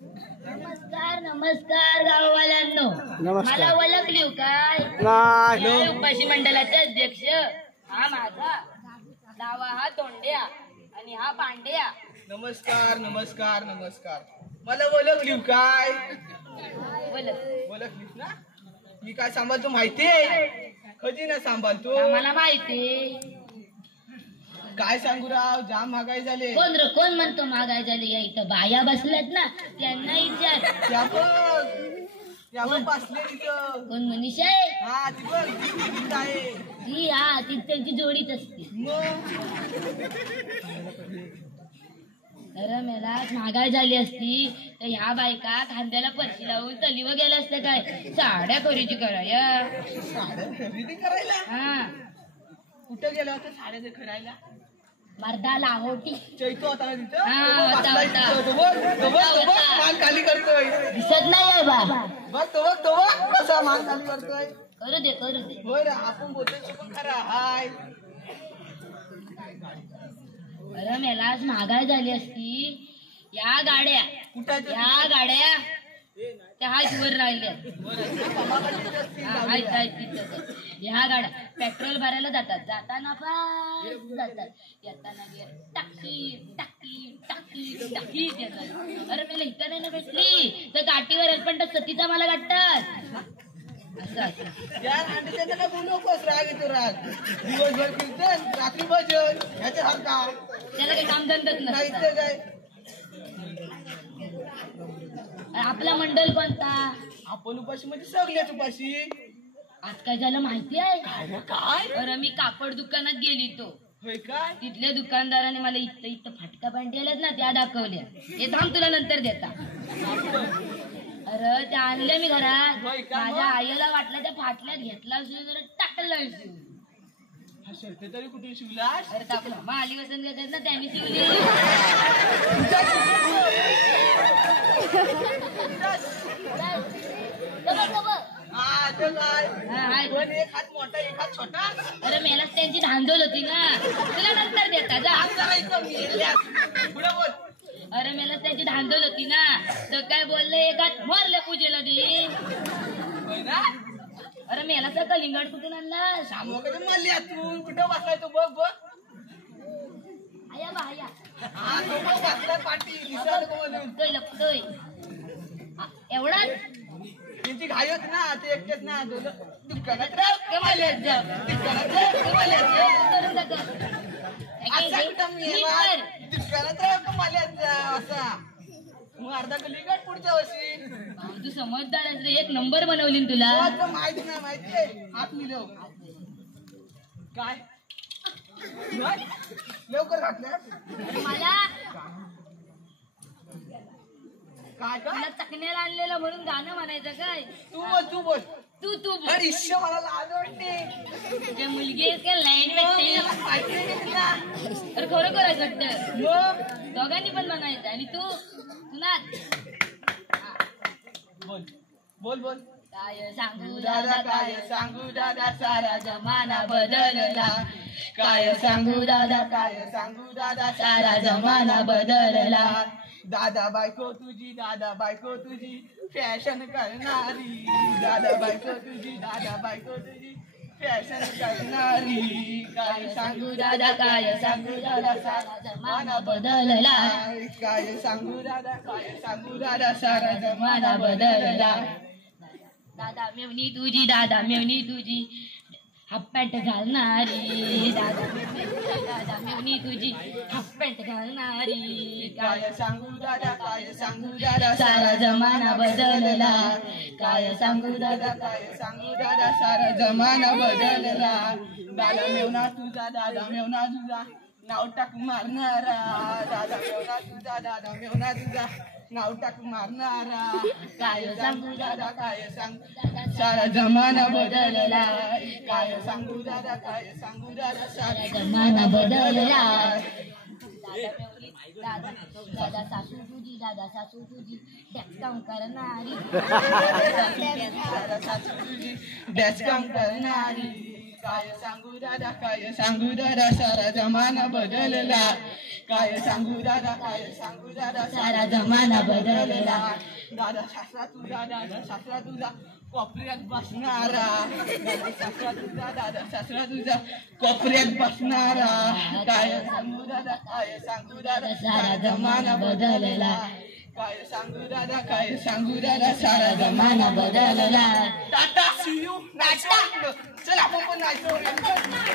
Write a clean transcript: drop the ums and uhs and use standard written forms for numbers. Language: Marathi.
नमस्कार नमस्कार गाववाल्यांनो. नमस्कार. मला ओळखली काय? नाही. उपाशी मंडळाचे अध्यक्ष हा माझा डावा हा तोंड्या आणि हा पांड्या. नमस्कार नमस्कार नमस्कार. मला ओळखली काय? ओळखलीस ना? मी काय सांभाळतो माहितीये? कधी ना सांभाळतो. मला माहिती. काय सांगू राव, जाम महागाई झाले. कोण म्हणतो महागाई झाली? या इथं बाया बसल्यात ना, त्यांना विचार. त्या बसले तिथं. कोण मनीषा आहे? हा ती बघ, ती आहे. ती हा ती त्यांची जोडीच असते. तर मला महागाई झाली असती तर ह्या बायका खांद्याला परशी लावून तलीवर गेल्या असत्या काय? साड्या खरेदी कराया. साड्या खरेदी करायला? हा. कुठं गेला होता साड्या खरायला? मर्दा लाहोटी. चैतो होता ना तिथं? हा, होता. मान खाली करतोय. दिसत नाही आहे बा. बघ तो कसा मान खाली करतोय. करू दे. होय रे, आपण बोलतोय पण खरा हाय. अरे मला आज महागाई झाली असती. या गाड्या कुठं या गाड्या त्या हायवर राहिल्या. ह्या गाड्या पेट्रोल भरायला जाताना फास्ट जातात, येताना टाकी येतात. अरे मला इथं नाही ना भेटली तर गाठीवर पण सतीचा मला गाठतात. असं यार आणि त्याला बोलू नकोस, राग येतो राग. दिवसभर कीर्तन, रात्री भजन, ह्याच्यासारखा त्याला काही कामधंदाच नाही नसतं. तर काय. आपला मंडल कोणता? आपण उपाशी म्हणजे सगळ्याच उपाशी. आज काय झालं माहिती आहे? काय? अरे मी कापड दुकानात गेली तो. होय काय? तिथल्या दुकानदाराने मला इथं फाटका पॅन्टी आल्यात ना त्या दाखवल्या. हे थांब तुला नंतर देता. अरे त्या आणल्या मी घरात. माझ्या आईला वाटलं त्या फाटल्यात घेतला टाकला शिव. हा शर्ट तरी कुठे शिवलास? अरे टाकला मग आली वसंत घेतात ना त्यांनी शिवली. एक हात मोठा एक हात छोटा. अरे मेलाच त्यांची धांदोल होती ना, तुला नंतर देता जा. अरे मेला त्यांची धांदोल होती ना, तर काय बोलले एकात मोरले पूजेला दे. अरे मेला तर कलिंगड कुठून आणला? तू कुठं बसलाय तो बघ बघ. आया बा आया. हा तो बघ बसलाय पाठी लपतोय एवढाच. त्यांची घाई होती ना, ते एकटेच ना. दुकानात राव कमाल्यात जा, दुकानात राव कमाल्यात जा. दुकानात राव कमाल्यात जा असा. मग अर्धा कलिंगड पुढच्या वर्षी. तू समजदार आहेस रे, एक नंबर बनवली तुला. माहिती नाही माहितीये. हात मिळव काय लवकर घातल्या मला काय मला चकण्याला आणलेलं म्हणून गाणं म्हणायचं काय? तू बोल तू बोल. अरे मला लाज वाटते. तुझ्या मुलगी लाईन भेटते. अरे खरं करायचं वाटतं. दोघांनी पण म्हणायचं आणि तू नाच. बोल काय सांगू दादा काय सांगू दादा सारा जमाना बदलला. काय सांगू दादा काय सांगू दादा सारा जमाना बदलला. दादा बायको तुझी फॅशन करणारी. दादा बायको तुझी फॅशन करणारी. काय सांगू दादा सारा जमाना बदलला. काय सांगू दादा सारा जमाना बदलला. दादा मेवणी तुझी हाफ पॅन्ट घालणारी. दादा मेवणी तुझी हाफ पॅन्ट घालणारी. काय सांगू दादा सारा जमाना बदलला. काय सांगू दादा सारा जमाना बदलला. दादा मेवना तुझा नाव टाक मारणारा. दादा मेवना तुझा नाव टाक मारणारा. काय सांगू दादा सारा जमाना बदलला. काय सांगू दादा सारा जमाना बदलला. दादा सासू तुझी टॅक्स काम करणारी. डॅश काम करणारी. काय सांगू दादा सारा जमाना बदलला काय सांगू दादा सारा जमाना बदलला दादा सासरा तुझा कोपऱ्यात बसणारा दादा सासरा तुझा कोपऱ्यात बसणारा काय सांगू दादा सारा जमाना बदलला काय सांगू दादा सारा जमाना बदलला टाटा सी यू नाचतो चल आपण पण नाचतो